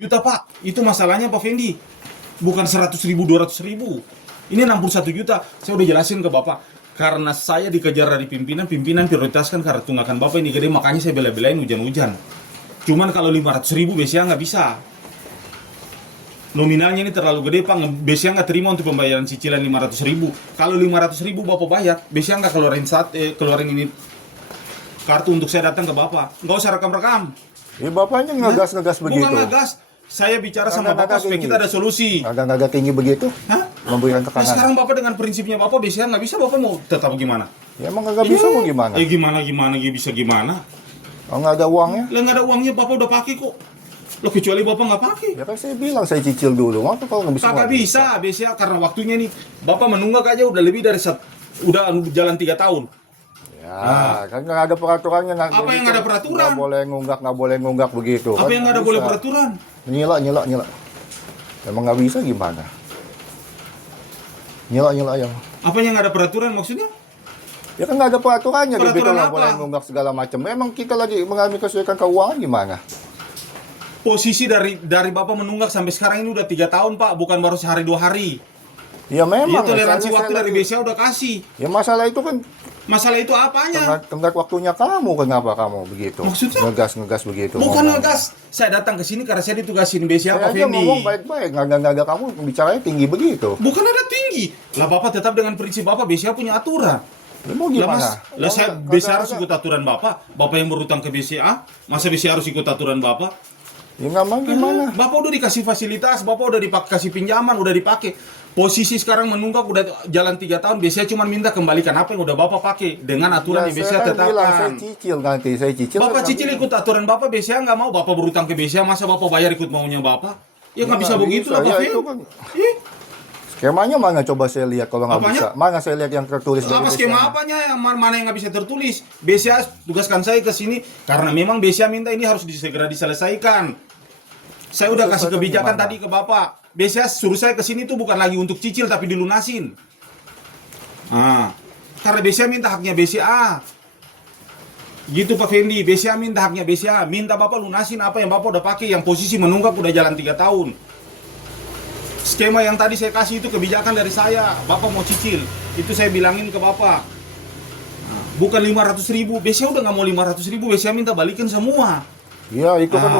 juta Pak, itu masalahnya Pak Fendi. Bukan 100.000, 200.000. Ini 61 juta. Saya udah jelasin ke Bapak. Karena saya dikejar dari pimpinan prioritaskan karena tunggakan Bapak ini gede, makanya saya bela-belain hujan-hujan. Cuman kalau 500.000 BCA nggak bisa. Nominalnya ini terlalu gede Pak, BCA nggak terima untuk pembayaran cicilan 500.000. Kalau 500.000 Bapak bayar, BCA nggak keluarin ini kartu untuk saya datang ke Bapak. Nggak usah rekam-rekam. Ya bapaknya ngegas begitu. Bukan ngegas. Saya bicara sama Bapak supaya kita ada solusi. Agak tinggi begitu. Hah? Memberikan Nah, tekanan. sekarang Bapak dengan prinsipnya Bapak BCA nggak bisa, Bapak mau tetap gimana? Ya emang nggak bisa mau gimana? Gimana bisa gimana? Oh, nggak ada uangnya? Lah nggak ada uangnya Bapak udah pakai kok. Loh kecuali Bapak nggak pakai. Ya kan saya bilang saya cicil dulu. Maka kalau nggak bisa. Kagak bisa BCA karena waktunya nih. Bapak menunggak aja udah lebih dari udah jalan 3 tahun. Ya, kan nggak ada peraturannya. Apa yang ada peraturan? Nggak boleh ngunggak begitu. Apa kan yang nggak ada bisa. boleh peraturan? Nyela. Emang nggak bisa gimana? Nyela ya. Apa yang nggak ada peraturan maksudnya? Ya kan nggak ada peraturannya. Peraturan Begitu nggak apa? boleh ngunggak segala macam. Memang kita lagi mengalami kesulitan keuangan gimana? Posisi dari Bapak menunggak sampai sekarang ini udah 3 tahun Pak, bukan baru sehari 2 hari. Ya memang. Iya toleransi saya waktu dari BCA udah kasih. Ya masalah itu kan Masalah itu apanya? tenggat waktunya kamu, kenapa kamu begitu? Maksudnya? Ngegas begitu. Bukan ngomong. ngegas. Saya datang ke sini karena saya ditugasin BCA Saya Pak aja Fendi. ngomong baik-baik, nggak kamu bicaranya tinggi begitu. Bukan ada tinggi. Lah Bapak tetap dengan prinsip Bapak BCA punya aturan. Ya, mau Lah gimana? Mas, saya BCA harus ikut aturan Bapak. Bapak yang berutang ke BCA, masa BCA harus ikut aturan Bapak? Ya nggak mau gimana? Bapak udah dikasih fasilitas, Bapak udah dikasih pinjaman, udah dipakai. Posisi sekarang menunggak udah jalan 3 tahun, BCA cuma minta kembalikan apa yang udah Bapak pakai dengan aturan yang BCA saya kan bilang, saya tetapkan. cicil nanti, saya cicil. Bapak kan cicil bilang. ikut aturan Bapak, BCA nggak mau. Bapak berutang ke BCA, masa Bapak bayar ikut maunya Bapak? Ya nggak bisa begitu lah Pak Ya, Fendi. itu kan. Ih, Skemanya mana coba saya lihat kalau nggak Apanya? bisa. Mana saya lihat yang tertulis dari apa BCA. skema apanya yang mana yang nggak bisa tertulis? BCA tugaskan saya ke sini karena memang BCA minta ini harus segera diselesaikan. Saya udah kasih kebijakan Gimana? tadi ke Bapak. BCA suruh saya ke sini tuh bukan lagi untuk cicil tapi dilunasin. Nah, karena BCA minta haknya BCA. Gitu Pak Fendi, BCA minta haknya BCA, minta Bapak lunasin apa yang Bapak udah pakai yang posisi menunggak udah jalan 3 tahun. Skema yang tadi saya kasih itu kebijakan dari saya. Bapak mau cicil, itu saya bilangin ke Bapak. Nah, bukan 500.000, BCA udah nggak mau 500.000, BCA minta balikin semua. Ya, itu kan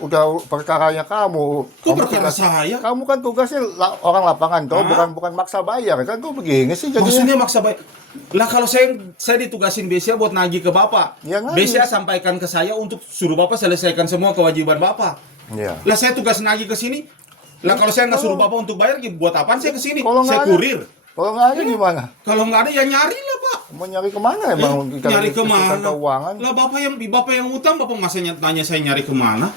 udah perkaranya kamu. Kok Kamu perkara tugas- saya? Kamu kan tugasnya orang lapangan, toh bukan maksa bayar kan? Kok begini sih jadinya? Maksudnya maksa bayar. Lah kalau saya ditugasin BCA buat nagih ke Bapak. Ya, nagih. BCA sampaikan ke saya untuk suruh Bapak selesaikan semua kewajiban Bapak. Ya. Lah saya tugas nagih ke sini. Lah kalau saya nggak suruh Bapak untuk bayar, buat apaan saya ke sini? Kalau nggak Saya ada- kurir. Kalau nggak ada gimana? Kalau nggak ada ya nyari lah Pak. Mau nyari kemana emang? Kita Nyari lagi kesulitan kemana? Keuangan. Lah Bapak yang utang, Bapak masa tanya saya nyari kemana?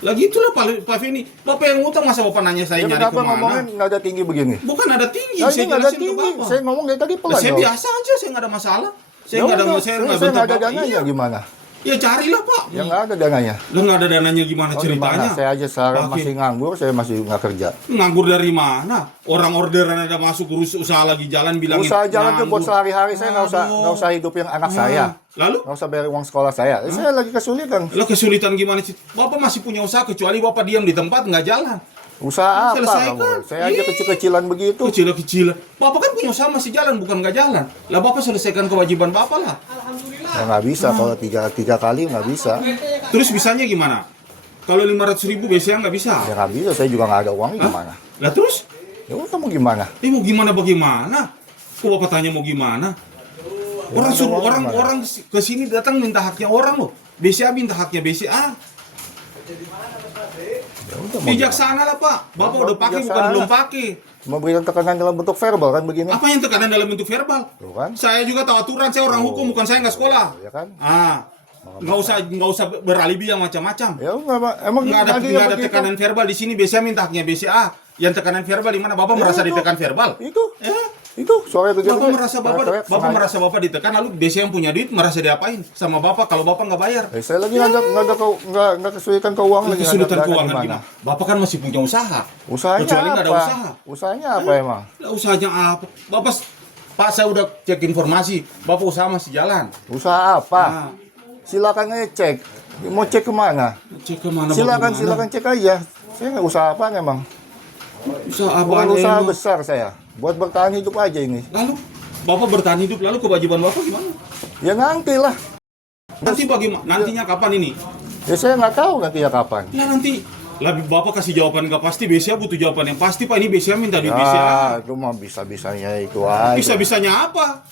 Lah gitulah Pak Fendi. Bapak yang utang masa Bapak nanya saya Ya, nyari kenapa kemana? ngomongnya nggak ada tinggi begini? Bukan ada tinggi, Ya, saya ini nggak ada jelasin ke tinggi. Bapak. Saya ngomong dari tadi Lah, pelan. saya dong. biasa aja, saya nggak ada masalah. Saya Ya nggak ada udah, saya nggak bentak ada Bapak. dananya Iya. gimana? Ya carilah Pak. Ya nggak ada dananya. Lah nggak ada dananya gimana Oh, ceritanya? gimana? Saya aja sekarang Oke. masih nganggur, saya masih nggak kerja. Nganggur dari mana? Orang orderan ada masuk, usaha lagi jalan bilangin. Usaha jalan tuh buat nganggur. sehari-hari, saya nggak Aduh. usah hidupin anak saya. Lalu? Nggak usah bayar uang sekolah saya. Saya lagi kesulitan. Lah kesulitan gimana sih? Bapak masih punya usaha kecuali Bapak diam di tempat nggak jalan. Usaha apa Selesaikan. kamu? Saya aja Ih. kecil-kecilan begitu. Kecil-kecilan. Bapak kan punya usaha masih jalan, bukan nggak jalan. Lah Bapak selesaikan kewajiban Bapak lah. Ya nggak bisa kalau tiga kali nggak bisa. Terus bisanya gimana? Kalau 500.000 biasanya nggak bisa. Ya nggak bisa. Saya juga nggak ada uangnya gimana? Lah terus? Ya udah mau gimana? Mau gimana bagaimana? Kok Bapak tanya mau gimana? Orang ada suruh uang gimana? orang ke sini datang minta haknya orang loh. BCA minta haknya BCA. Ya udah mau Bijaksana lah Pak. Bapak udah pakai bukan Bijaksana. belum pakai. memberikan tekanan dalam bentuk verbal kan begini? Apa yang tekanan dalam bentuk verbal? Tuh kan? Saya juga tahu aturan, saya orang hukum, bukan saya nggak sekolah. Ya kan? Nggak usah beralibi yang macam-macam. Ya enggak, Pak. Emang Nggak ada nantinya nggak ada begitu? tekanan verbal di sini. BCA minta haknya BCA. Yang tekanan verbal di mana? Bapak merasa itu. ditekan verbal? Itu suara begitu. Bapak merasa Bapak ditekan, lalu BCA yang punya duit merasa diapain sama Bapak kalau Bapak nggak bayar? Saya lagi nggak kesulitan keuangan lagi. Kesulitan ngadap dana keuangan gimana? Bapak kan masih punya usaha. Usahanya Kecuali apa? nggak ada usaha. Usahanya apa emang? Lah usahanya apa? Pak saya udah cek informasi, Bapak usaha masih jalan. Usaha apa? Nah, Silakan ngecek. Mau cek kemana? Cek kemana? Silakan, bagaimana? silakan cek aja. Saya nggak usaha apa emang. Usaha Bukan apaan usaha emang? besar saya. Buat bertahan hidup aja ini. Lalu Bapak bertahan hidup, lalu kewajiban Bapak gimana? Ya nanti lah. Nanti bagaimana? Nantinya kapan ini? Ya saya nggak tahu nanti ya kapan. Nah nanti lebih Bapak kasih jawaban nggak pasti, BCA butuh jawaban yang pasti Pak. Ini BCA minta duit BCA. Ah, itu mah bisa-bisanya itu aja. Bisa-bisanya apa?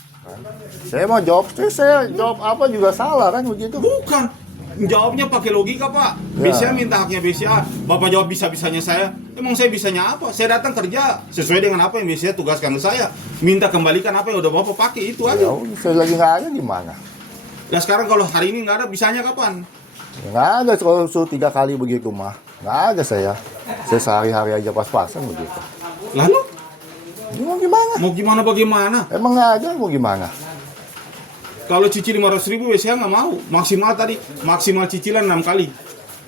Saya mau jawab, saya jawab apa juga salah kan begitu. Bukan. Jawabnya pakai logika Pak. Ya. BCA minta haknya BCA. Bapak jawab bisa-bisanya saya. Emang saya bisanya apa? Saya datang kerja sesuai dengan apa yang BCA tugaskan ke saya. Minta kembalikan apa yang udah Bapak pakai, itu Ya, aja. udah, saya lagi nggak ada gimana? Nah sekarang kalau hari ini nggak ada, bisanya kapan? Ya, nggak ada kalau suruh 3 kali begitu mah. Nggak ada saya. Saya sehari-hari aja pas-pasan begitu. Lalu Ini mau gimana? mau gimana bagaimana? Emang nggak ada mau gimana? Kalau cicil 500.000 BCA nggak mau. Maksimal cicilan 6 kali.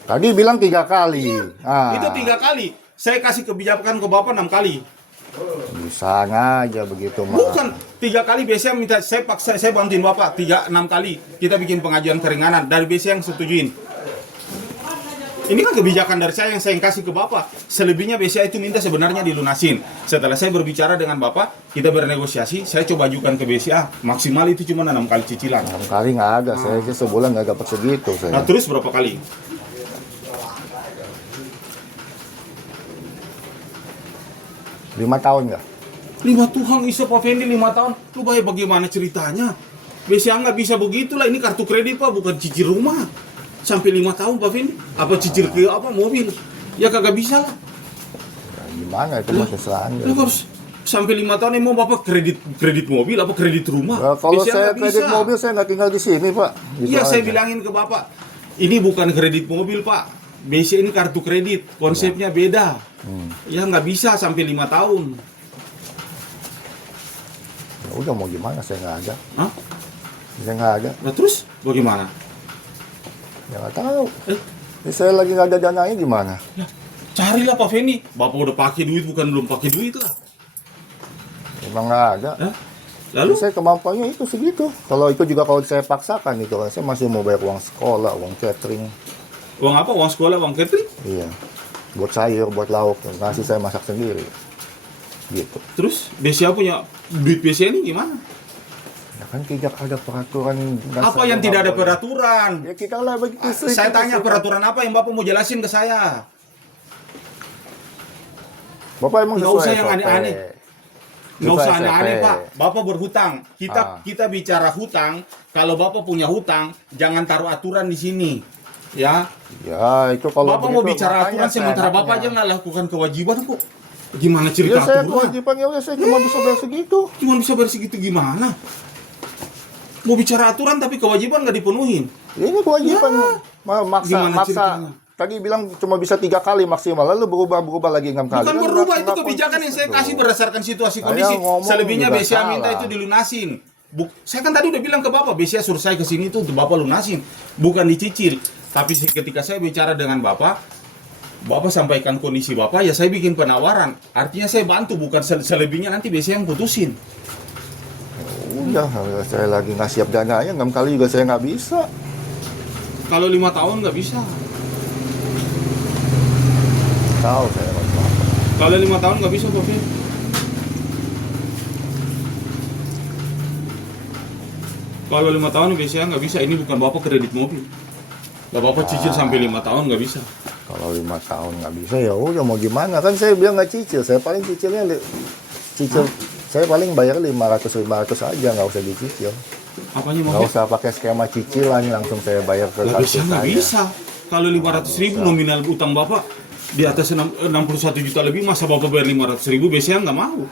Tadi bilang 3 kali. Ah, Itu 3 kali. Saya kasih kebijakan ke Bapak 6 kali. bisa aja begitu mah. Bukan 3 kali BCA minta saya paksa, saya bantuin Bapak 6 kali. Kita bikin pengajuan keringanan dari BCA yang setujuin. Ini kan kebijakan dari saya yang saya kasih ke Bapak. Selebihnya BCA itu minta sebenarnya dilunasin. Setelah saya berbicara dengan Bapak, kita bernegosiasi, saya coba ajukan ke BCA. Maksimal itu cuma 6 kali cicilan. 6 kali nggak ada. Saya aja sebulan nggak dapat segitu Nah saya. terus berapa kali? 5 tahun nggak? 5 Tuhan isa Pak Fendi 5 tahun. Lu bagaimana ceritanya? BCA nggak bisa begitulah. Ini kartu kredit Pak, bukan cicil rumah. Sampai 5 tahun Pak Fendi. Apa cicil ke apa mobil? Ya kagak bisa lah. Ya, gimana itu mah terserah Anda. Lu harus sampai 5 tahun mau Bapak kredit mobil apa kredit rumah? Ya, kalau BCA saya nggak kredit bisa. mobil saya nggak tinggal di sini Pak. Gitu Iya saya aja. bilangin ke Bapak. Ini bukan kredit mobil Pak. BCA ini kartu kredit. Konsepnya beda. Ya nggak bisa sampai 5 tahun. Ya udah mau gimana saya nggak ada. Hah? Saya nggak ada. Nah terus bagaimana? Ya nggak tahu. Eh, Ya, saya lagi nggak ada dananya gimana? ya, carilah Pak Feni. Bapak udah pakai duit bukan belum pakai duit lah. Emang nggak ada. Hah? Lalu? Saya kemampuannya itu segitu. Kalau itu juga kalau saya paksakan itu kan saya masih mau bayar uang sekolah, uang catering. Uang apa? Uang sekolah, uang catering? Iya. Buat sayur, buat lauk, nasi saya masak sendiri. Gitu. Terus BCA punya duit BCA ini gimana? Ya kan tidak ada peraturan. Apa yang tidak ada peraturan? Ya kita lah begitu. Saya tanya peraturan apa yang Bapak mau jelasin ke saya? Bapak emang Nggak sesuai usah yang SOP. aneh-aneh. Nggak Sesuai usah aneh-aneh SOP. Pak. Bapak berhutang. Kita bicara hutang. Kalau Bapak punya hutang, jangan taruh aturan di sini. Ya, Ya itu kalau Bapak mau begitu, bicara makanya aturan sementara saya Bapak aja nanya. nggak lakukan kewajiban kok. Gimana Ya cerita saya aturan? kewajiban ya udah saya cuma bisa bayar segitu. Cuma bisa bersih gitu gimana? Mau bicara aturan tapi kewajiban nggak dipenuhin. Ya, ini kewajiban. Maksa, Gimana maksa. ceritanya? Tadi bilang cuma bisa 3 kali maksimal, lalu berubah lagi 6 kali. Bukan Kan berubah, nggak- itu nggak kebijakan yang saya konsisten kasih tuh. berdasarkan situasi Saya kondisi. ngomong Selebihnya juga BCA minta salah. itu dilunasin. Saya kan tadi udah bilang ke Bapak, BCA suruh saya ke sini itu untuk Bapak lunasin, bukan dicicil. Tapi ketika saya bicara dengan Bapak sampaikan kondisi Bapak, ya saya bikin penawaran. Artinya saya bantu, bukan selebihnya nanti BCA yang putusin. Udah, saya lagi nggak siap dananya, 6 kali juga saya nggak bisa. Kalau 5 tahun nggak bisa. Tahu saya harus apa. Kalau 5 tahun nggak bisa, Bapak. Kalau 5 tahun BCA nggak bisa, ini bukan Bapak kredit mobil. Nggak Bapak cicil sampai 5 tahun nggak bisa. Kalau 5 tahun nggak bisa ya udah mau gimana, kan saya bilang nggak cicil, saya paling cicilnya saya paling bayar 500 aja, nggak usah dicicil, Apanya nggak mau? usah pakai skema cicilan, langsung saya bayar ke Lah kartu BCA nggak saya. bisa. Kalau 500.000 nominal utang Bapak di atas 61 juta lebih, masa Bapak bayar 500.000, BCA nggak mau.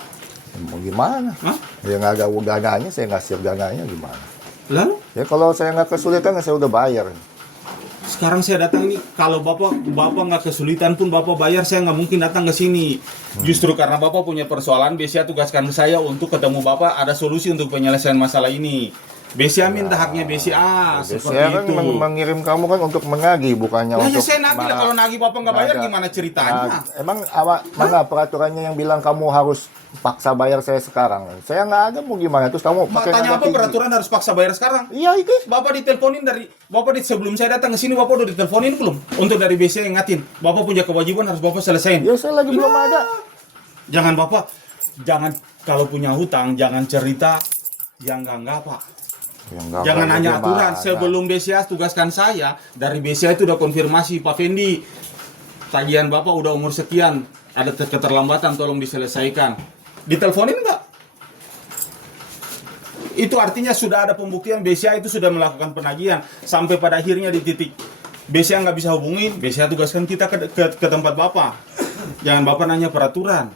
Mau gimana? Hah? Ya nggak ada dananya, saya nggak siap dananya gimana? Lalu Ya kalau saya nggak kesulitan, saya udah bayar. sekarang saya datang ini, kalau Bapak nggak kesulitan pun Bapak bayar, saya nggak mungkin datang ke sini. Justru karena Bapak punya persoalan, BCA tugaskan ke saya untuk ketemu Bapak, ada solusi untuk penyelesaian masalah ini. BCA minta haknya BCA seperti Saya kan itu. mengirim kamu kan untuk menagih, bukannya Lah ya untuk saya nagih lah, kalau nagih Bapak nggak bayar gimana ceritanya? Emang mana peraturannya yang bilang kamu harus paksa bayar saya sekarang? Saya nggak ada, mau gimana? Terus kamu pakai Tanya nada apa tinggi. peraturan harus paksa bayar sekarang? Iya itu. Bapak diteleponin sebelum saya datang ke sini, Bapak udah diteleponin belum? Untuk dari BCA yang ngatin, Bapak punya kewajiban harus Bapak selesaiin. Ya saya lagi belum ada. Jangan kalau punya hutang jangan cerita yang enggak Pak. Ya, enggak, Jangan enggak, hanya gimana? aturan. Sebelum BCA tugaskan saya, dari BCA itu udah konfirmasi, Pak Fendi, tagihan Bapak udah umur sekian, ada keterlambatan, tolong diselesaikan. Diteleponin enggak? Itu artinya sudah ada pembuktian BCA itu sudah melakukan penagihan. Sampai pada akhirnya di titik BCA nggak bisa hubungin, BCA tugaskan kita ke tempat Bapak. Jangan Bapak nanya peraturan.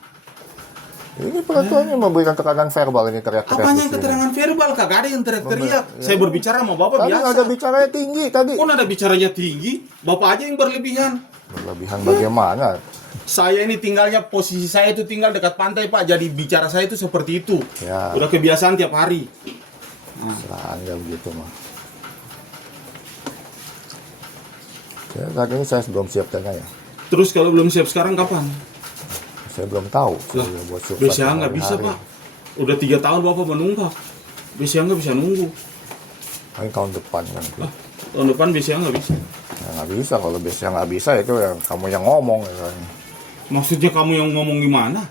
Ini peraturannya memberikan tekanan verbal, ini teriak-teriak. Apanya di yang sini. keterangan verbal? Kagak ada yang teriak-teriak. Saya berbicara sama Bapak Tadi biasa. ada bicaranya tinggi tadi. Kok ada bicaranya tinggi? Bapak aja yang berlebihan. Berlebihan bagaimana? Saya ini posisi saya itu tinggal dekat pantai Pak. Jadi bicara saya itu seperti itu. Ya. Udah kebiasaan tiap hari. Serah Anda begitu mah. Saat ini saya belum siap tanya ya. Terus kalau belum siap sekarang kapan? Saya belum tahu. Lah, Saya buat survei BCA nggak bisa hari-hari. Pak. Udah 3 tahun Bapak menunggak. BCA nggak bisa nunggu. Paling tahun depan kan. Lah, tahun depan BCA nggak bisa. Ya, nggak bisa, kalau biasanya nggak bisa itu yang kamu yang ngomong ya kan. Maksudnya kamu yang ngomong gimana?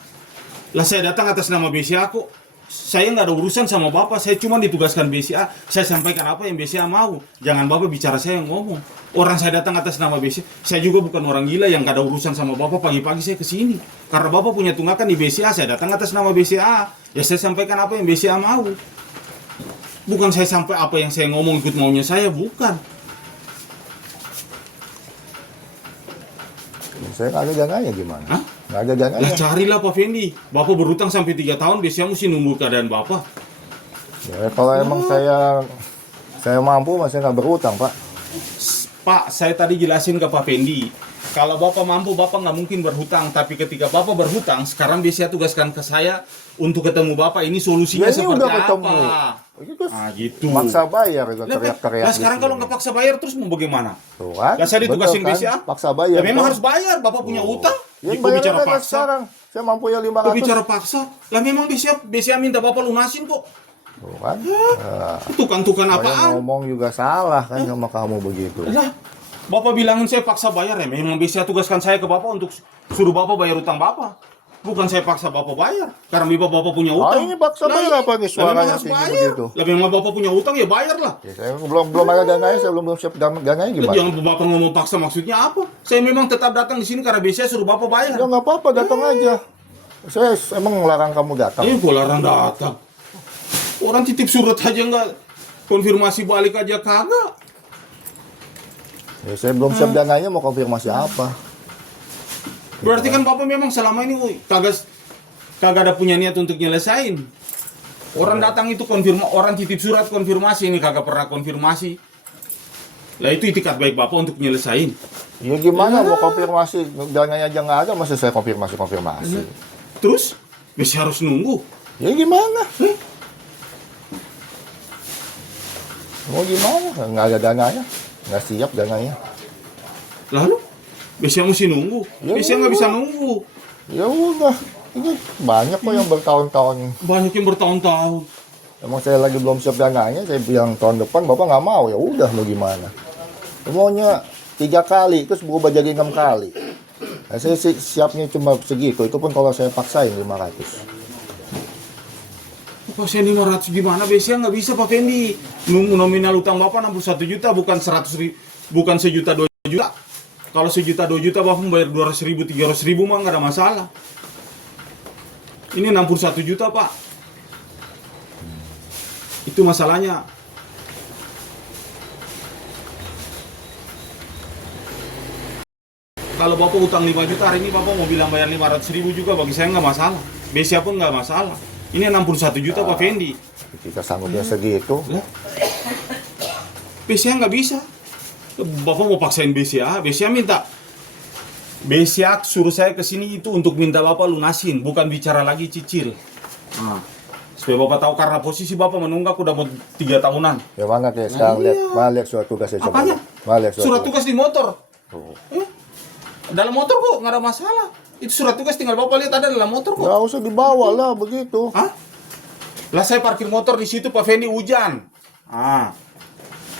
Lah saya datang atas nama BCA kok. Saya nggak ada urusan sama Bapak. Saya cuma ditugaskan BCA. Saya sampaikan apa yang BCA mau. Jangan Bapak bicara saya yang ngomong. Orang saya datang atas nama BCA. Saya juga bukan orang gila yang nggak ada urusan sama Bapak. Pagi-pagi saya kesini. Karena Bapak punya tunggakan di BCA. Saya datang atas nama BCA. Ya saya sampaikan apa yang BCA mau. Bukan saya sampai apa yang saya ngomong ikut maunya saya. Bukan. Saya nggak ada dananya gimana? Hah? Nggak ada dananya. Lah carilah Pak Fendi. Bapak berhutang sampai 3 tahun. BCA mesti nunggu keadaan Bapak. Ya, kalau emang saya mampu, masih nggak berutang Pak. Pak, saya tadi jelasin ke Pak Fendi, kalau Bapak mampu, Bapak nggak mungkin berhutang. Tapi ketika Bapak berhutang, sekarang BCA tugaskan ke saya untuk ketemu Bapak. Ini solusinya Ya, ini seperti udah apa? ketemu. Gitu. Gitu. Maksa bayar, itu Lah, teriak-teriak. lah di sekarang sini. kalau nggak paksa bayar terus mau bagaimana? Tuh kan? Lah saya ditugasin Betul kan? BCA. Paksa bayar. Ya memang kan? harus bayar. Bapak punya utang. Ya, Kok bayarnya bicara kan paksa? sekarang. Saya mampu ya Kok 500. bicara paksa? Lah memang BCA minta Bapak lunasin kok. Tuh kan? Nah, Tukan-tukan saya apaan? ngomong juga salah kan sama kamu begitu. Lah, Bapak bilangin saya paksa bayar ya. Memang BCA tugaskan saya ke Bapak untuk suruh Bapak bayar utang Bapak. Bukan saya paksa Bapak bayar. Karena Bapak punya utang. ini paksa bayar apa nih suaranya harus tinggi bayar. begitu? Lah memang Bapak punya utang ya bayar lah. Ya, saya belum ada dananya, saya belum siap dananya gimana? Jangan Bapak ngomong paksa maksudnya apa? Saya memang tetap datang di sini karena BCA suruh Bapak bayar. Ya nggak apa-apa, datang aja. Saya emang ngelarang kamu datang. Gua larang datang. Orang titip surat aja nggak konfirmasi balik aja kagak. Ya, saya belum siap dananya, mau konfirmasi apa? Berarti kan Bapak memang selama ini kagak ada punya niat untuk nyelesain. Orang datang itu orang titip surat konfirmasi, ini kagak pernah konfirmasi. Lah itu itikat baik Bapak untuk nyelesain. Ya gimana mau konfirmasi, dananya aja nggak ada, masa saya konfirmasi. Terus bisa harus nunggu. Ya gimana? Mau gimana? Nggak ada dananya, nggak siap dananya. Lalu bisa mesti nunggu. Ya Bisa nggak bisa nunggu. Ya udah, ini banyak kok yang bertahun-tahun. Banyak yang bertahun-tahun. Emang saya lagi belum siap dananya, saya bilang tahun depan Bapak nggak mau, ya udah mau gimana? Maunya 3 kali, terus berubah jadi 6 kali. Nah, saya siapnya cuma segitu, itu pun kalau saya paksain 500. Pasien 500 gimana? BCA nggak bisa Pak Fendi. Nunggu nominal utang Bapak 61 juta, bukan 1 juta 2 juta. Kalau 1 juta 2 juta Bapak membayar 200.000, 300.000 mah nggak ada masalah. Ini 61 juta Pak. Itu masalahnya. Kalau Bapak utang 5 juta hari ini Bapak mau bilang bayar 500.000 juga bagi saya nggak masalah. BCA pun nggak masalah. Ini 61 juta Pak Fendi. Kita sanggupnya segitu. Lah, BCA nggak bisa. Bapak mau paksain BCA minta. BCA suruh saya ke sini itu untuk minta Bapak lunasin, bukan bicara lagi cicil. Nah, Supaya Bapak tahu karena posisi Bapak menunggak udah mau 3 tahunan. Ya mana kayak sekarang iya. lihat, mana lihat surat tugas saya coba. Apanya? Mana lihat Surat tugas di motor. Tuh. Dalam motor kok nggak ada masalah. Itu surat tugas tinggal Bapak lihat ada dalam motor kok. Nggak usah dibawa lah begitu. Hah? Lah saya parkir motor di situ Pak Fendi hujan.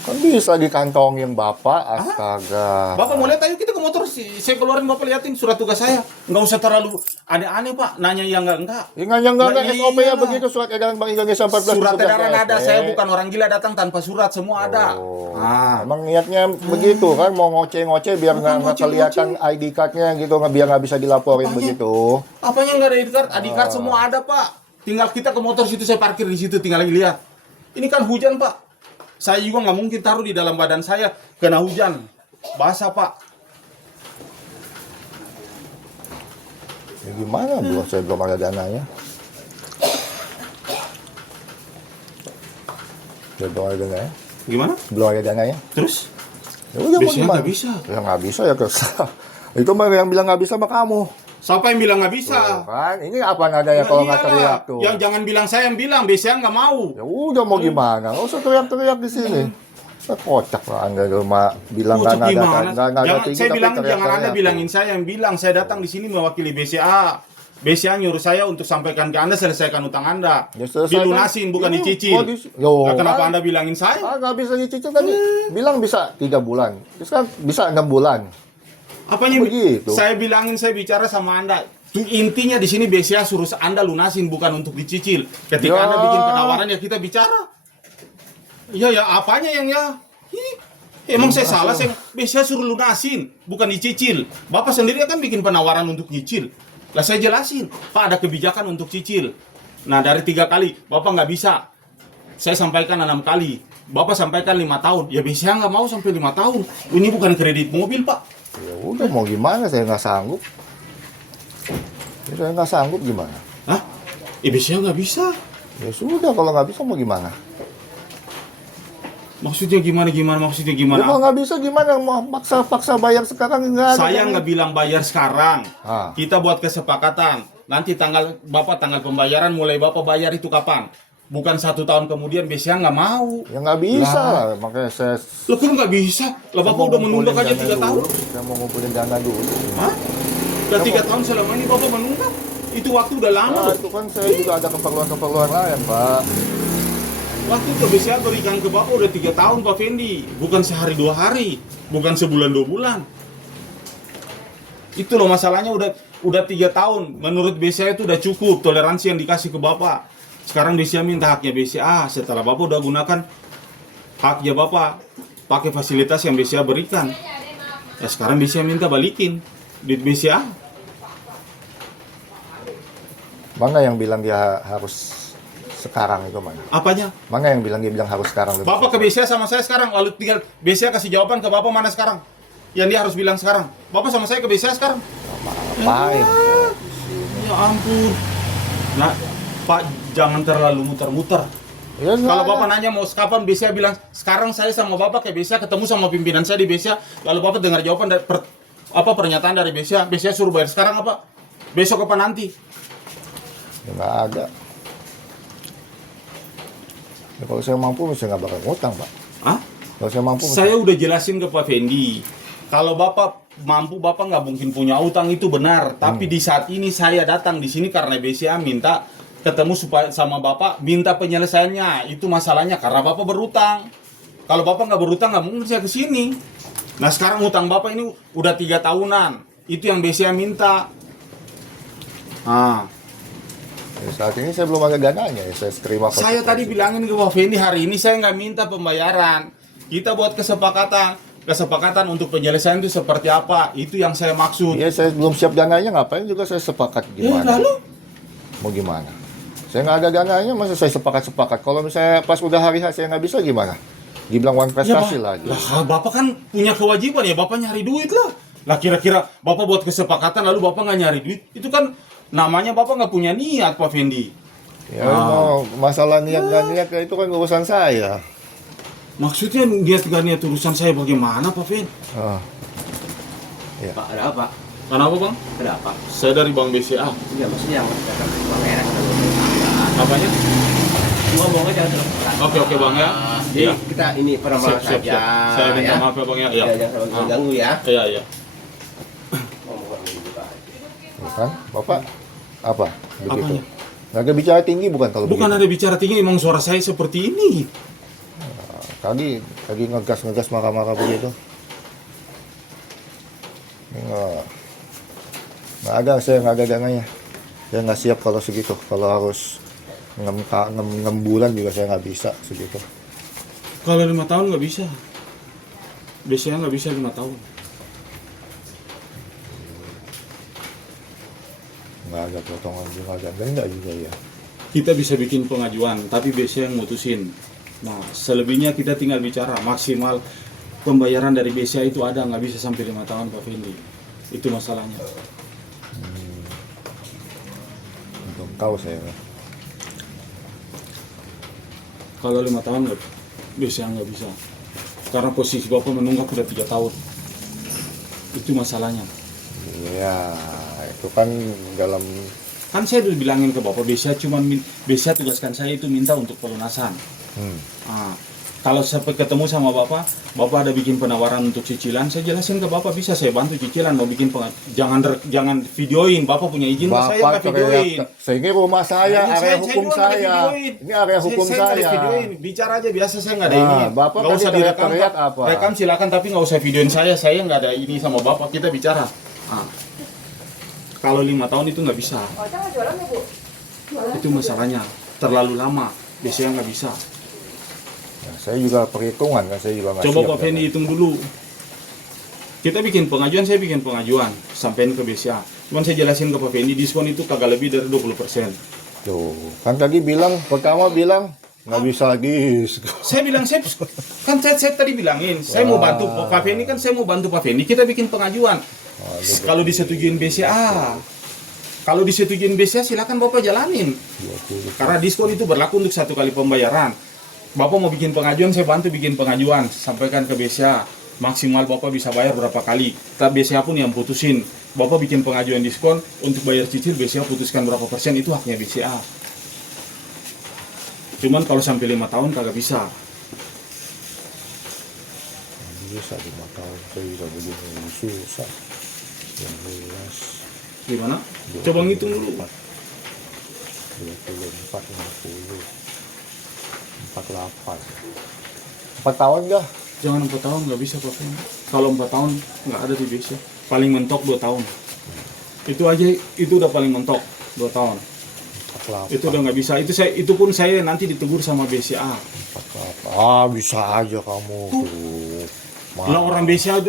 Kan bisa dikantongin Bapak, astaga. Bapak mau lihat ayo kita ke motor saya keluarin Bapak liatin surat tugas saya. Nggak usah terlalu aneh-aneh Pak, nanya yang enggak. Ingat yang enggak Nah, SOP ya iya. begitu surat edaran Bank Indonesia 14. Surat edaran ada, saya bukan orang gila datang tanpa surat, semua ada. Oh. Emang niatnya begitu kan, mau ngoceh-ngoceh biar nggak kelihatan ID card-nya gitu, biar nggak bisa dilaporin begitu. Apanya nggak ada ID card? ID card semua ada Pak. Tinggal kita ke motor situ, saya parkir di situ, tinggal lagi lihat. Ini kan hujan Pak. Saya juga nggak mungkin taruh di dalam badan saya kena hujan, basah Pak. Ya gimana belum, saya belum ada dananya. Belum ada dananya. Gimana? Belum ada dananya. Terus? Ya udah mau Biasanya gimana? nggak bisa. Ya nggak bisa ya kesah. Itu mah yang bilang nggak bisa mah kamu. Siapa yang bilang nggak bisa? Tuh, kan ini apa nadanya kalau nggak iyalah. teriak tuh. Yang jangan bilang saya yang bilang, biasanya nggak mau. Ya udah mau gimana? Nggak usah teriak-teriak di sini. Kocak lah Anda cuma bilang nggak Kocak ada gimana? nggak ada Jangan, tinggi saya tapi bilang jangan teriak-teriak Anda tuh. bilangin saya yang bilang. Saya datang di sini mewakili BCA. BCA nyuruh saya untuk sampaikan ke Anda selesaikan utang Anda. Ya, selesaikan. Dilunasin bukan Ini dicicil. mau Loh, Nah, kenapa kan? Anda bilangin saya? Nggak bisa dicicil tadi. Bilang bisa 3 bulan. Terus kan bisa 6 bulan. Apanya Begitu. saya bilangin saya bicara sama Anda. Intinya di sini BCA suruh Anda lunasin bukan untuk dicicil. Ketika Ya. Anda bikin penawaran ya kita bicara. Iya ya, apanya yang ya? Emang saya salah, saya BCA suruh lunasin, bukan dicicil. Bapak sendiri kan bikin penawaran untuk nyicil. Lah saya jelasin, Pak ada kebijakan untuk cicil. Nah dari 3 kali, Bapak nggak bisa. Saya sampaikan 6 kali. Bapak sampaikan 5 tahun. Ya BCA nggak mau sampai 5 tahun. Ini bukan kredit mobil, Pak. Ya udah mau gimana, saya nggak sanggup. Ya, saya nggak sanggup gimana? Hah? BCA nggak bisa. Ya sudah kalau nggak bisa mau gimana? Maksudnya gimana? Maksudnya Ya gimana? kalau nggak bisa gimana? Mau paksa bayar sekarang nggak ada. Saya nggak bilang bayar sekarang. Ah. Kita buat kesepakatan. Nanti Bapak tanggal pembayaran mulai Bapak bayar itu kapan? Bukan 1 tahun kemudian BCA nggak mau. Ya nggak bisa lah. Makanya saya. Loh kok nggak bisa? Lah Bapak udah menunggak aja 3 tahun. Saya mau ngumpulin dana dulu. Hah? Udah 3 tahun selama ini Bapak menunggak? Itu waktu udah lama Nah, loh. itu kan saya juga ada keperluan-keperluan lain, Pak. Waktu ke BCA berikan ke Bapak udah 3 tahun Pak Fendi. Bukan sehari 2 hari. Bukan sebulan 2 bulan. Itu loh masalahnya udah 3 tahun. Menurut BCA itu udah cukup toleransi yang dikasih ke Bapak. Sekarang BCA minta haknya BCA. Setelah Bapak udah gunakan haknya Bapak pakai fasilitas yang BCA berikan. Ya sekarang BCA minta balikin duit BCA. Mana yang bilang dia harus sekarang itu mana? Apanya? Mana yang bilang dia bilang harus sekarang? Bapak ke BCA sama saya sekarang, lalu tinggal BCA kasih jawaban ke Bapak mana sekarang? Yang dia harus bilang sekarang. Bapak sama saya ke BCA sekarang. Ngapain? Ya ampun. Nah, Pak jangan terlalu muter-muter. Ya, Kalau nggak Bapak ada. nanya mau kapan BCA bilang, sekarang saya sama Bapak ke BCA ketemu sama pimpinan saya di BCA, lalu Bapak dengar jawaban dari pernyataan dari BCA, BCA suruh bayar sekarang apa? Besok apa nanti? Ya, nggak ada. Ya, kalau saya mampu, saya nggak bakal ngutang, Pak. Hah? Kalau saya mampu, Saya udah jelasin ke Pak Fendi. Kalau Bapak mampu, Bapak nggak mungkin punya utang itu benar. Tapi di saat ini saya datang di sini karena BCA minta ketemu supaya sama Bapak, minta penyelesaiannya. Itu masalahnya karena Bapak berutang. Kalau Bapak nggak berutang, nggak mungkin saya ke sini. Nah sekarang utang Bapak ini udah 3 tahunan. Itu yang BCA minta. ya, saat ini saya belum ada dananya. Ya, saya terima. Saya tadi bilangin ke Pak Fendi hari ini saya nggak minta pembayaran. Kita buat kesepakatan untuk penyelesaian itu seperti apa. Itu yang saya maksud. Iya, saya belum siap dananya. Ngapain juga saya sepakat Ya gimana? lalu? Mau gimana? Saya nggak ada dananya, masa saya sepakat-sepakat. Kalau misalnya pas udah hari H saya nggak bisa gimana? Dibilang uang prestasi Pak. lagi. Lah, Bapak kan punya kewajiban ya, Bapak nyari duit lah. Lah kira-kira Bapak buat kesepakatan lalu Bapak nggak nyari duit, itu kan namanya Bapak nggak punya niat, Pak Fendi. Ya, no, masalah niat dan niat itu kan urusan saya. Maksudnya niat gak niat urusan saya bagaimana, Pak Fendi? Ah. Pak, ada apa? Kenapa, Bang? Ada apa? Saya dari Bank BCA. Iya, maksudnya yang pangeran. Apanya? ngomong aja terus. Oke bang ya. Jadi Iya. kita ini peramalan Siap. saja. Saya minta ya. maaf ya bang ya. Iya. Jangan ganggu ya. Iya. Ngomong juga. Bukan, Bapak apa? Begitu. Apanya? Agak bicara tinggi bukan kalau Bukan begitu? ada bicara tinggi, emang suara saya seperti ini. Tadi ngegas marah-marah begitu. Saya nggak ada dananya. Saya nggak siap kalau segitu. Kalau harus 6 bulan juga saya nggak bisa segitu. Kalau 5 tahun nggak bisa. Biasanya nggak bisa 5 tahun. Nggak ada potongan bunga dan denda juga ya. Kita bisa bikin pengajuan, tapi biasanya yang mutusin. Nah, selebihnya kita tinggal bicara maksimal pembayaran dari BCA itu ada, nggak bisa sampai 5 tahun Pak Fendi. Itu masalahnya. Belum tahu saya. Kalau 5 tahun nggak, BCA nggak bisa. Karena posisi Bapak menunggak udah 3 tahun. Itu masalahnya. Iya, itu kan dalam Kan saya udah bilangin ke Bapak, BCA tugaskan saya itu minta untuk pelunasan. Nah, kalau sampai ketemu sama Bapak ada bikin penawaran untuk cicilan, saya jelasin ke Bapak bisa saya bantu cicilan, mau bikin jangan videoin, Bapak punya izin, saya nggak videoin. Ini rumah saya, Nah, area hukum juga nggak saya. videoin. Ini area hukum Saya nggak saya. videoin, bicara aja biasa, saya nggak ada Nah, ini. Bapak Nggak tadi usah direkam, teriak-teriak Pak. apa? Rekam silakan, tapi nggak usah videoin saya nggak ada ini sama Bapak, kita bicara. Nah, kalau 5 tahun itu nggak bisa. Itu masalahnya, terlalu lama, biasanya nggak bisa. Nah, saya juga perhitungan kan, saya juga nggak Coba siap, Pak Fendi hitung dulu. Kita bikin pengajuan, saya bikin pengajuan, sampein ke BCA. Cuman saya jelasin ke Pak Fendi, diskon itu kagak lebih dari 20%. Tuh, kan tadi pertama bilang nggak bisa lagi. Saya bilang, saya tadi bilangin, saya mau bantu Pak Fendi, kan saya mau bantu Pak Fendi, kita bikin pengajuan. Kalau disetujuin BCA, silakan Bapak jalanin. Karena diskon itu berlaku untuk 1 kali pembayaran. Bapak mau bikin pengajuan, saya bantu bikin pengajuan, sampaikan ke BCA. Maksimal Bapak bisa bayar berapa kali. Tapi BCA pun yang putusin. Bapak bikin pengajuan diskon untuk bayar cicil, BCA putuskan berapa persen, itu haknya BCA. Cuman kalau sampai 5 tahun kagak bisa. Bisa 5 tahun, saya juga begini susah. 16, Gimana? Coba ngitung dulu. 24, 50, 48. 4 tahun nggak? Jangan 4 tahun, nggak bisa Pak Fendi. Kalau 4 tahun nggak ada di BCA. Paling mentok 2 tahun. Itu aja, itu udah paling mentok 2 tahun. 48. Itu udah nggak bisa. Itu pun saya nanti ditegur sama BCA. 48. Bisa aja kamu tuh. Lah orang BCA,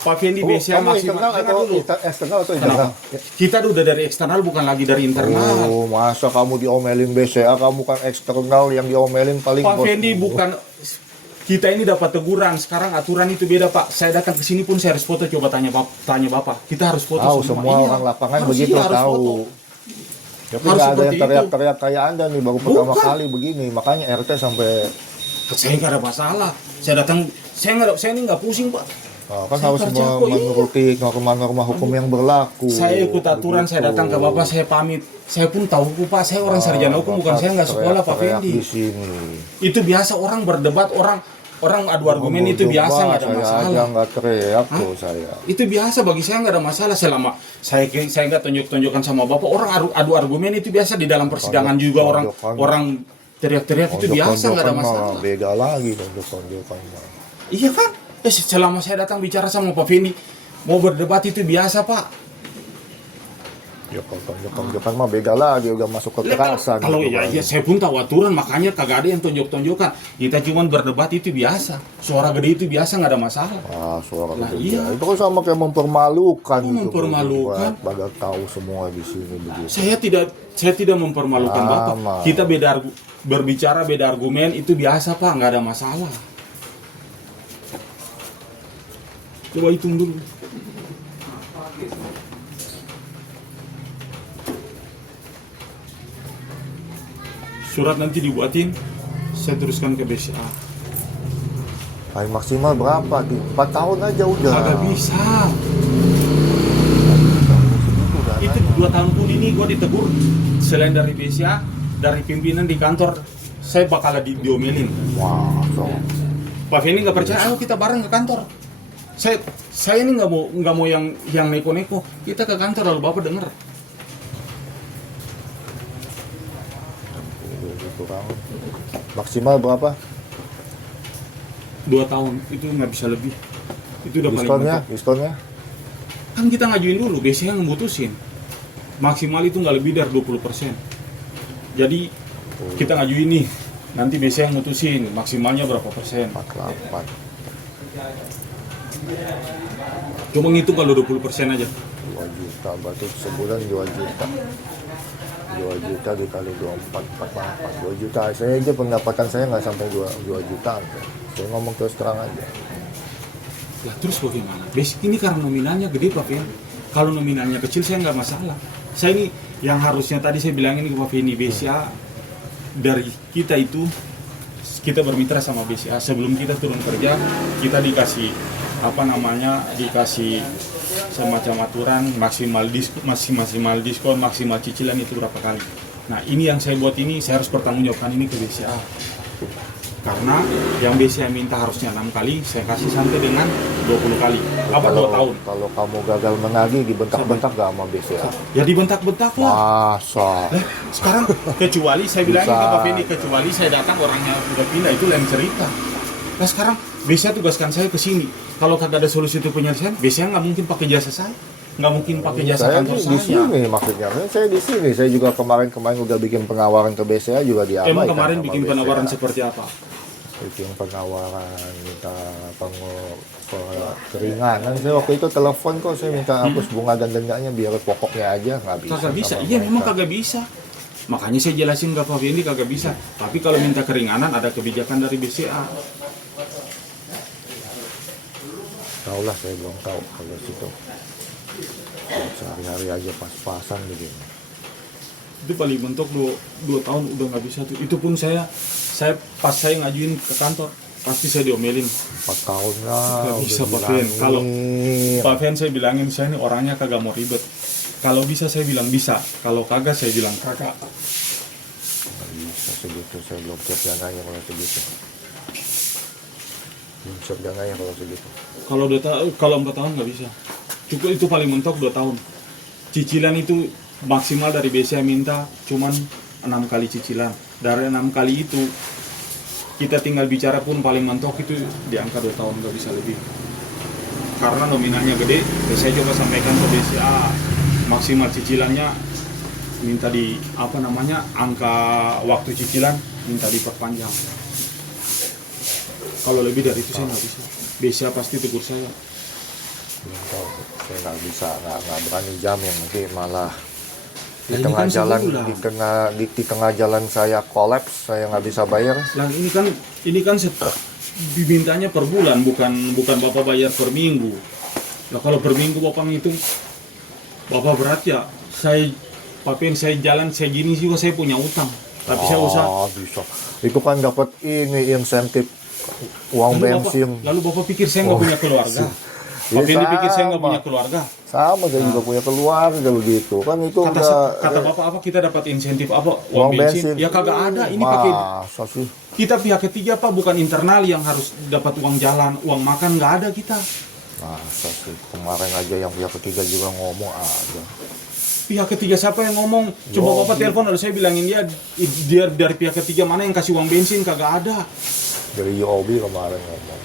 Pak Fendi BCA kamu maksimal. internal Dengar atau dulu. eksternal atau internal? Kita udah dari eksternal, bukan lagi dari internal. Oh, masa kamu diomelin BCA, kamu kan eksternal yang diomelin paling Pak bos. Fendi bukan, kita ini dapat teguran. Sekarang aturan itu beda Pak. Saya datang ke sini pun saya harus foto. Coba tanya Bapak. Kita harus foto Tahu semua Iya. orang lapangan Harus, begitu iya, harus tahu. foto. Tapi Harus nggak ada yang seperti itu. teriak-teriak kayak Anda nih baru pertama Bukan. kali begini, makanya RT sampai Saya nggak ada masalah. Saya datang, saya ini nggak pusing Pak. kan Saya harus kerja kok, iya. menuruti norma-norma hukum yang berlaku. Saya ikut aturan, saya datang ke Bapak, saya pamit. Saya pun tahu hukum Pak, saya orang sarjana hukum, bukan saya nggak sekolah Pak Teriak-teriak Fendi. di sini. Itu biasa orang berdebat, orang adu argumen itu biasa, nggak ada Saya aja masalah. nggak teriak tuh saya. Itu biasa bagi saya, nggak ada masalah. Selama saya nggak tunjuk-tunjukkan sama Bapak, orang adu argumen itu biasa di dalam persidangan juga, orang teriak-teriak itu biasa, nggak ada masalah. Beda lagi tonjok-tonjokan mah. Iya kan? Selama saya datang bicara sama Pak Fendi, mau berdebat itu biasa Pak. Ya kalau tonjok-tonjokan mah beda lagi, udah masuk ke kekerasan. Kalau gitu, ya saya pun tahu aturan, makanya kagak ada yang tonjok-tonjokan. Kita cuma berdebat itu biasa. Suara gede itu biasa, nggak ada masalah. Suara Lah, gede. iya. Itu kan sama kayak mempermalukan gitu. Mempermalukan. Pada tahu semua di sini begitu. Saya tidak mempermalukan Bapak. Sama. Kita berbicara beda argumen itu biasa Pak, nggak ada masalah. Coba hitung dulu. Surat nanti dibuatin, saya teruskan ke BCA. Paling maksimal berapa? 4 tahun aja udah. Agak bisa. Segitu udah. Itu 2 tahun pun ini gue ditegur. Selain dari BCA, dari pimpinan di kantor, saya bakal diomelin. Wah, so. Pak Fendi nggak percaya, ayo kita bareng ke kantor. Saya ini nggak mau yang neko-neko. Kita ke kantor lalu Bapak dengar. Kurang. Maksimal berapa? 2 tahun, itu nggak bisa lebih. Itu udah paling Diskonnya, mentok. diskonnya. Kan kita ngajuin dulu, biasanya yang memutusin. Maksimal itu nggak lebih dari 20%. Jadi kita ngajuin nih, nanti biasanya yang mutusin maksimalnya berapa persen. 48. Cuma ngitung kalau 20% aja. 2 juta, berarti sebulan 2 juta. 2 juta dikali 24, 48. 2 juta, saya aja pendapatan saya nggak sampai 2 juta. Saya ngomong terus terang aja. Lah terus bagaimana? Basic ini karena nominalnya gede Pak Fendi. Kalau nominalnya kecil saya nggak masalah. Saya ini yang harusnya tadi saya bilang ini ke Pak Fendi, BCA dari kita itu kita bermitra sama BCA sebelum kita turun kerja kita dikasih dikasih semacam aturan maksimal diskon maksimal cicilan itu berapa kali. Nah ini yang saya buat ini saya harus bertanggungjawabkan ini ke BCA karena yang BCA minta harusnya 6 kali saya kasih sampai dengan 20 kali apa 2 tahun. Kalau kamu gagal menagih dibentak-bentak gak sama BCA? Ya dibentak-bentak lah. Masa? Sekarang kecuali saya bilang ke Pak Fendi, kecuali saya datang orangnya udah pindah itu lain cerita. Nah sekarang BCA tugaskan saya ke sini. Kalau kagak ada solusi untuk penyelesaian, BCA nggak mungkin pakai jasa saya, nggak mungkin pakai jasa Saya kantor di saya. sini maksudnya. Saya di sini. Saya juga kemarin udah bikin penawaran ke BCA juga diabaikan. Emang kemarin sama bikin BCA. penawaran seperti apa? Bikin penawaran minta keringanan. Saya waktu itu telepon kok saya minta hapus bunga dan dendanya biar pokoknya aja nggak bisa. Kagak bisa. sama Iya memang mereka. kagak bisa. Makanya saya jelasin ke Pak Fendi kagak bisa. Tapi kalau minta keringanan ada kebijakan dari BCA. Tahu lah, saya belum tahu kalau situ. Sehari-hari aja pas-pasan begini. Itu paling mentok 2 tahun udah nggak bisa tuh. Itu pun saya pas saya ngajuin ke kantor pasti saya diomelin. 4 tahun lah. Nggak udah bisa Pak bilangin. Fen. Kalau Pak Fen saya bilangin saya ini orangnya kagak mau ribet. Kalau bisa saya bilang bisa. Kalau kagak saya bilang kagak. Nggak bisa segitu, saya belum siap jaganya kalau segitu. Belum siap jaganya kalau segitu. Kalau 4 tahun nggak bisa. Cukup itu paling mentok 2 tahun. Cicilan itu maksimal dari BCA minta cuman 6 kali cicilan. Dari 6 kali itu kita tinggal bicara pun paling mentok itu di angka 2 tahun nggak bisa lebih. Karena nominalnya gede, saya coba sampaikan ke BCA maksimal cicilannya minta angka waktu cicilan minta diperpanjang. Kalau lebih dari itu saya nggak bisa. BCA pasti tegur saya. Belum tahu, saya nggak bisa, nggak berani jamin, nanti malah di Nah, ini tengah kan jalan sebulan. di tengah jalan saya kolaps, saya nggak bisa bayar. Lah ini kan dimintanya per bulan bukan Bapak bayar per minggu. Lah kalau per minggu Bapak ngitung Bapak berat ya. Saya jalan saya gini juga saya punya utang. Tapi saya usah. Bisa. Itu kan dapat ini insentif uang bensin. Lalu Bapak pikir saya nggak punya keluarga. Pak Fendi pikir saya nggak punya keluarga. Sama, saya juga punya keluarga begitu. Kan itu Kata Bapak apa kita dapat insentif apa uang bensin? Ya kagak ada. Ini pakai Masa sih? kita pihak ketiga Pak, bukan internal yang harus dapat uang jalan, uang makan nggak ada kita. Masa sih? Kemarin aja yang pihak ketiga juga ngomong aja. Pihak ketiga siapa yang ngomong? Coba Bapak telepon, lalu saya bilangin dia dari pihak ketiga mana yang kasih uang bensin, kagak ada. Dari UOB kemarin ngomong.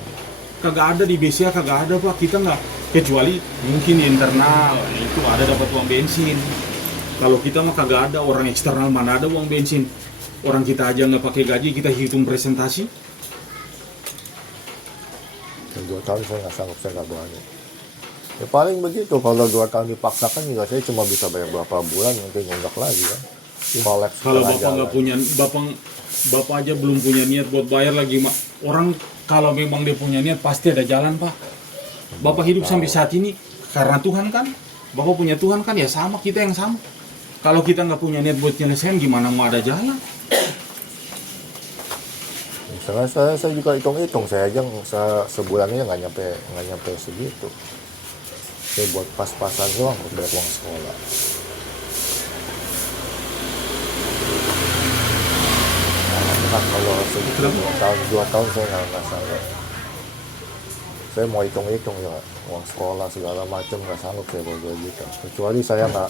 Kagak ada di BCA, kagak ada Pak. Kita nggak, kecuali mungkin di internal itu ada dapat uang bensin. Kalau kita mah kagak ada, orang eksternal mana ada uang bensin. Orang kita aja nggak pakai gaji, kita hitung presentasi. Dan 2 tahun saya nggak sanggup, saya nggak berani. Ya paling begitu, kalau 2 tahun dipaksakan juga saya cuma bisa bayar berapa bulan, nanti nunggak lagi kan. Kolaps Kalau setengah Bapak jalan. nggak punya, Bapak aja belum punya niat buat bayar lagi, orang kalau memang dia punya niat pasti ada jalan Pak. Bapak hidup sampai saat ini karena Tuhan kan, Bapak punya Tuhan kan, ya sama kita yang sama. Kalau kita nggak punya niat buat nyelesain, gimana mau ada jalan? Misalnya saya juga hitung-hitung, saya aja sebulannya nggak nyampe segitu. Saya buat pas-pasan doang buat bayar uang sekolah. Pak, kalau segitu 2 tahun saya nggak sanggup. Saya mau hitung-hitung ya, uang sekolah segala macam nggak sanggup saya kalau 2 juta. Kecuali saya nggak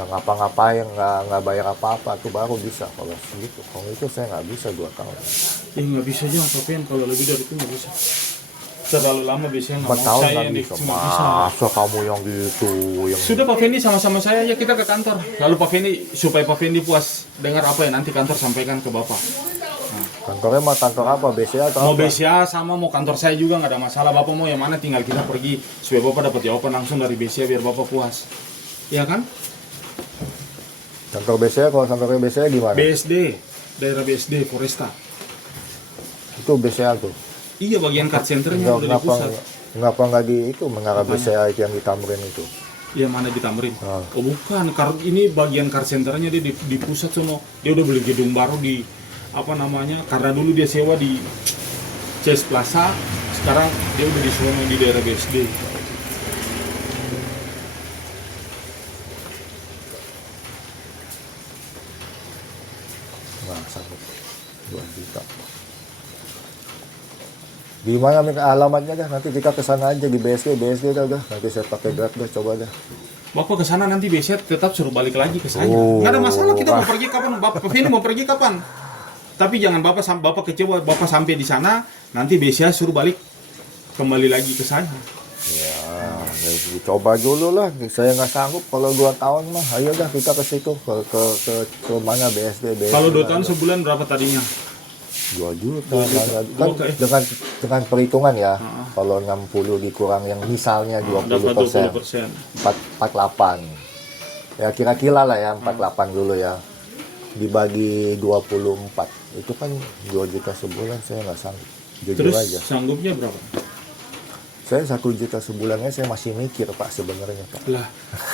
ngapa-ngapain, nggak bayar apa-apa, itu baru bisa kalau segitu. Kalau itu saya nggak bisa 2 tahun. Nggak bisa aja ngapain, kalau lebih dari itu nggak bisa. Terlalu lama biasanya nggak 4 mau. tahun Saya nggak yang bisa. cuma bisa. Masa kamu yang gitu, yang Sudah Pak Fendi sama-sama saya aja kita ke kantor. Lalu Pak Fendi supaya Pak Fendi puas dengar apa yang nanti kantor sampaikan ke Bapak. kantornya mah kantor apa? BCA atau Mau apa? BCA sama mau kantor saya juga nggak ada masalah. Bapak mau yang mana tinggal kita pergi supaya Bapak dapat jawaban langsung dari BCA biar Bapak puas. Ya kan? Kantor BCA, kalau kantornya BCA gimana? BSD, daerah BSD Foresta. Itu BCA tuh. Iya bagian card centernya udah di Kenapa pusat. nggak di itu mengarah Apanya? BCA itu yang di Tamrin itu? Iya mana di Tamrin? Ah. Oh bukan, ini bagian card centernya dia di pusat sono. Dia udah beli gedung baru di apa namanya? Karena dulu dia sewa di Chase Plaza, sekarang dia udah di sono di daerah BSD. Nggak sanggup 2 juta. Gimana Mik, alamatnya dah? Nanti kita kesana aja di BSD dah. Nanti saya pakai Grab dah, coba dah. Bapak ke sana nanti biasanya tetap suruh balik lagi ke saya. Oh. Nggak ada masalah, kita mau pergi kapan? Bapak ini mau pergi kapan? Tapi jangan Bapak kecewa, Bapak sampai di sana nanti biasanya suruh balik kembali lagi ke saya. Ya, coba dulu lah. Saya nggak sanggup kalau 2 tahun mah. Ayo dah kita ke situ, ke mana BSD. Kalau 2 tahun sebulan berapa tadinya? 2 juta. Kan Oke. dengan perhitungan ya. Kalau 60 dikurang yang misalnya 20%. Dapat 20%. 48. Ya kira-kira lah ya 48 dulu ya. Dibagi 24. Itu kan 2 juta sebulan, saya nggak sanggup. Jujur Terus aja. sanggupnya berapa? Saya 1 juta sebulannya saya masih mikir Pak sebenarnya Pak. Lah,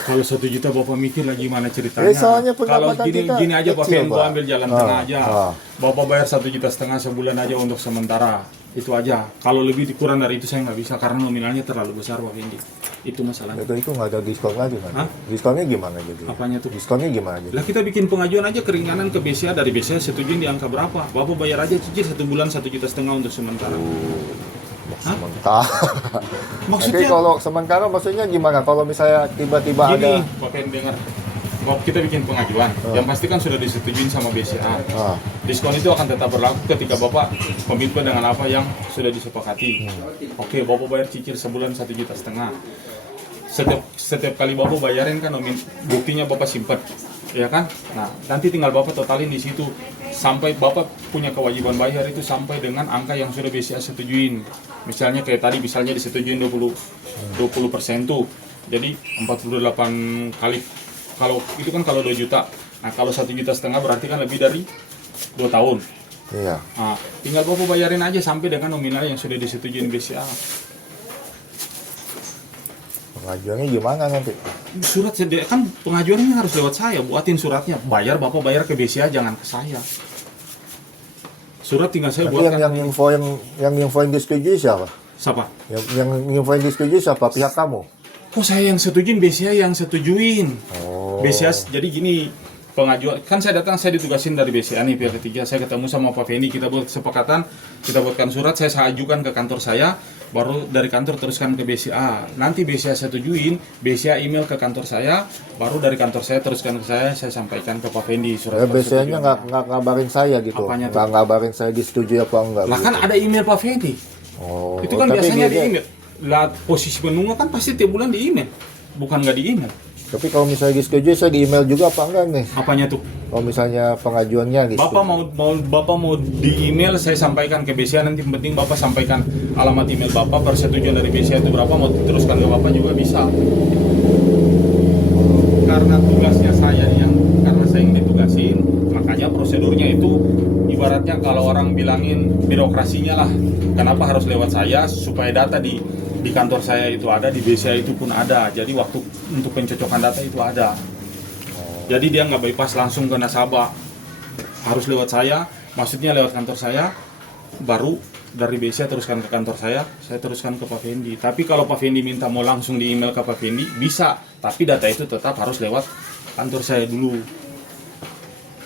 kalau 1 juta Bapak mikir lagi gimana ceritanya? Soalnya Kalau pendapatan kita gini aja Pak kecil, Fen, gua Pak. ambil jalan tengah aja. Ah. Bapak bayar 1,5 juta sebulan aja untuk sementara. Itu aja. Kalau lebih kurang dari itu saya nggak bisa karena nominalnya terlalu besar Pak Fendi. Itu masalahnya. Itu nggak ada diskon lagi kan? Hah? Diskonnya gimana jadi? Apanya tuh? Diskonnya gimana jadi? Lah kita bikin pengajuan aja keringanan ke BCA, dari BCA setujuin di angka berapa. Bapak bayar aja cicil 1 bulan 1,5 juta untuk sementara. Hah? Sementara. Maksudnya Tapi kalau sementara maksudnya gimana? Kalau misalnya tiba-tiba gini, ada Pak Fen dengar. Kalau kita bikin pengajuan, yang pasti kan sudah disetujuin sama BCA. Ah. Diskon itu akan tetap berlaku ketika Bapak komitmen dengan apa yang sudah disepakati. Oke, Bapak bayar cicil sebulan 1,5 juta. Setiap kali Bapak bayarin kan buktinya Bapak simpan, ya kan? Nah, nanti tinggal Bapak totalin di situ sampai Bapak punya kewajiban bayar itu sampai dengan angka yang sudah BCA setujuin. Misalnya kayak tadi misalnya disetujuin 20% tuh. Jadi 48 kali, kalau itu kan kalau 2 juta. Nah, kalau 1,5 juta berarti kan lebih dari 2 tahun. iya. Nah, tinggal Bapak bayarin aja sampai dengan nominal yang sudah disetujuin BCA. Pengajuannya gimana nanti? Surat kan pengajuannya harus lewat saya, buatin suratnya. Bapak bayar ke BCA, jangan ke saya. Surat tinggal saya Tapi buatkan. yang info yang disetujui siapa? Siapa? Yang info yang disetujui siapa? Pihak kamu? Kok saya yang setujuin, BCA yang setujuin. Oh. BCA, jadi gini, pengajuan, kan saya datang, saya ditugasin dari BCA nih, pihak ketiga, saya ketemu sama Pak Fendi, kita buat kesepakatan, kita buatkan surat, saya ajukan ke kantor saya, baru dari kantor teruskan ke BCA. Nanti BCA setujuin, BCA email ke kantor saya, baru dari kantor saya teruskan ke saya sampaikan ke Pak Fendi surat BCA-nya persetujuan. nggak ngabarin saya gitu. Apanya tuh? Nggak ngabarin saya disetujui apa enggak. Lah kan gitu. ada email Pak Fendi. Oh. Itu kan tapi biasanya di dia- email. Lah posisi menunggu kan pasti tiap bulan di email, bukan nggak di email. Tapi kalau misalnya disetujui saya di email juga apa enggak nih? Apanya tuh? Kalau misalnya pengajuannya gitu. Bapak mau di email, saya sampaikan ke BCA, nanti penting Bapak sampaikan alamat email Bapak, persetujuan dari BCA itu berapa, mau teruskan ke Bapak juga bisa. Karena tugasnya karena saya yang ditugasin, makanya prosedurnya itu ibaratnya kalau orang bilangin birokrasinya lah. Kenapa harus lewat saya? Supaya data di kantor saya itu ada, di BCA itu pun ada. Jadi waktu untuk pencocokan data itu ada. Jadi dia nggak bypass langsung ke nasabah, harus lewat saya, maksudnya lewat kantor saya, baru dari BCA teruskan ke kantor saya teruskan ke Pak Fendi. Tapi kalau Pak Fendi minta mau langsung di email ke Pak Fendi, bisa, tapi data itu tetap harus lewat kantor saya dulu.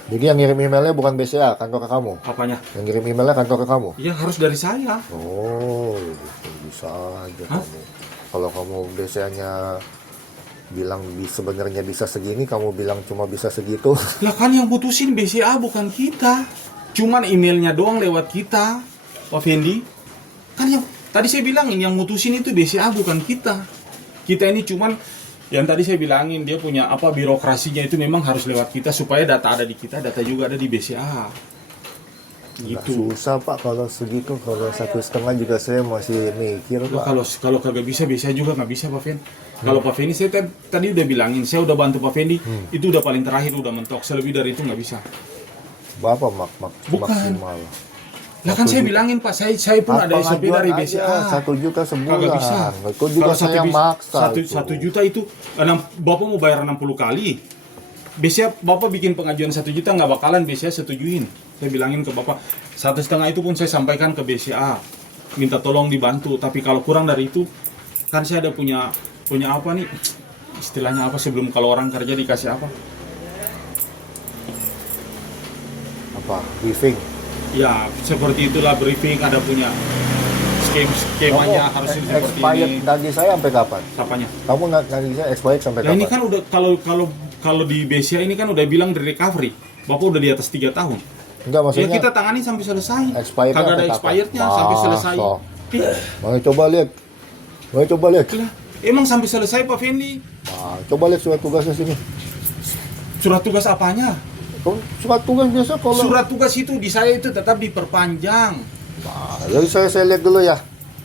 Jadi yang ngirim emailnya bukan BCA, kantor ke kamu. Apanya? Yang ngirim emailnya kantor ke kamu. Ya harus dari saya. Oh, gitu. Bisa aja Hah? kamu. Kalau kamu BCA-nya bilang sebenarnya bisa segini, kamu bilang cuma bisa segitu. Lah kan yang putusin BCA bukan kita. Cuman emailnya doang lewat kita, Pak Fendi. Kan yang tadi saya bilangin yang mutusin itu BCA bukan kita. Kita ini cuman yang tadi saya bilangin dia punya apa birokrasinya itu memang harus lewat kita supaya data ada di kita, data juga ada di BCA. Nggak Gitu. susah Pak kalau segitu, kalau 1,5 juga saya masih mikir Loh, Pak. kalau kagak bisa BCA juga nggak bisa Pak Fendi. Kalau Pak Fendi saya tadi udah bilangin, saya udah bantu Pak Fendi, itu udah paling terakhir udah mentok, selebih dari itu nggak bisa. Berapa Bukan. maksimal? Lah kan saya bilangin Pak, saya pun ada SOP dari BCA. 1 juta sebulan. Kagak bisa. Itu juga Kalau saya maksa. satu juta itu, Bapak mau bayar 60 kali. BCA Bapak bikin pengajuan 1 juta nggak bakalan BCA setujuin. Saya bilangin ke Bapak, 1,5 itu pun saya sampaikan ke BCA, minta tolong dibantu. Tapi kalau kurang dari itu, kan saya ada punya apa nih? Istilahnya apa sebelum kalau orang kerja dikasih apa? Apa? Briefing. Ya seperti itulah briefing, ada punya skemanya harus seperti Expired ini. gaji saya sampai kapan? Apanya? Kamu gaji saya expired sampai Nah kapan? ini kan udah kalau di BCA ini kan udah bilang di recovery. Bapak udah di atas 3 tahun. Enggak, Ya maksudnya kita tangani sampai selesai. expired-nya Kagak ada sampai kapan? expirednya sampai selesai. Masa? Ih, Mau coba lihat. lah, emang sampai selesai Pak Fendi. Nah, coba lihat surat tugasnya sini. Surat tugas apanya? Surat tugas biasa kalau Surat tugas itu di saya itu tetap diperpanjang. Nah, jadi saya lihat dulu ya.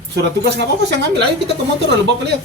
Surat tugas nggak apa-apa saya ngambil, ayo kita ke motor lalu Bapak lihat.